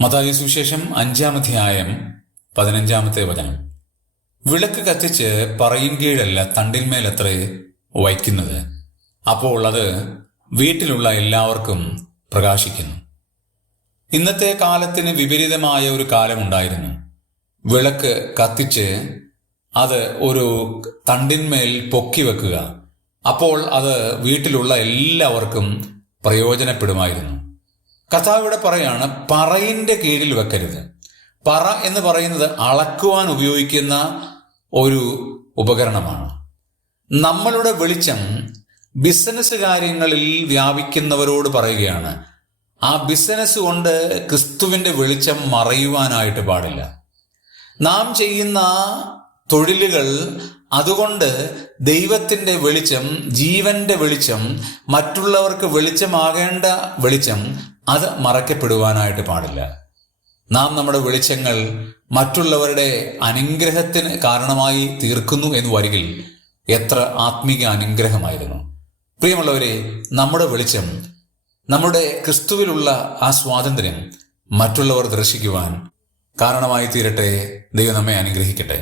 മതായി സുവിശേഷം അഞ്ചാമധ്യായം പതിനഞ്ചാമത്തെ വചനം. വിളക്ക് കത്തിച്ച് പറയിൻ കീഴല്ല തണ്ടിന്മേലത്രേ വയ്ക്കുന്നത്. അപ്പോൾ അത് വീട്ടിലുള്ള എല്ലാവർക്കും പ്രകാശിക്കുന്നു. ഇന്നത്തെ കാലത്തിന് വിപരീതമായ ഒരു കാലമുണ്ടായിരുന്നു. വിളക്ക് കത്തിച്ച് അത് ഒരു തണ്ടിന്മേൽ പൊക്കി വെക്കുക. അപ്പോൾ അത് വീട്ടിലുള്ള എല്ലാവർക്കും പ്രയോജനപ്പെടുമായിരുന്നു. ഇവിടെ പറയാണ് പറയിന്റെ കീഴിൽ വെക്കരുത്. പറ എന്ന് പറയുന്നത് അളക്കുവാൻ ഉപയോഗിക്കുന്ന ഒരു ഉപകരണമാണ്. നമ്മളുടെ വെളിച്ചം ബിസിനസ് കാര്യങ്ങളിൽ വ്യാപിക്കുന്നവരോട് പറയുകയാണ് ആ ബിസിനസ് കൊണ്ട് ക്രിസ്തുവിന്റെ വെളിച്ചം മറയുവാനായിട്ട് പാടില്ല. നാം ചെയ്യുന്ന തൊഴിലുകൾ അതുകൊണ്ട് ദൈവത്തിന്റെ വെളിച്ചം ജീവന്റെ വെളിച്ചം മറ്റുള്ളവർക്ക് വെളിച്ചമാകേണ്ട വെളിച്ചം അത് മറക്കപ്പെടുവാനായിട്ട് പാടില്ല. നാം നമ്മുടെ വെളിച്ചങ്ങൾ മറ്റുള്ളവരുടെ അനുഗ്രഹത്തിന് കാരണമായി തീർക്കുന്നു എന്ന് വരികിൽ എത്ര ആത്മീക അനുഗ്രഹമായിരുന്നു. പ്രിയമുള്ളവരെ നമ്മുടെ വെളിച്ചം നമ്മുടെ ക്രിസ്തുവിലുള്ള ആ സ്വാതന്ത്ര്യം മറ്റുള്ളവർ ദർശിക്കുവാൻ കാരണമായി തീരട്ടെ ദൈവം നമ്മെ അനുഗ്രഹിക്കട്ടെ.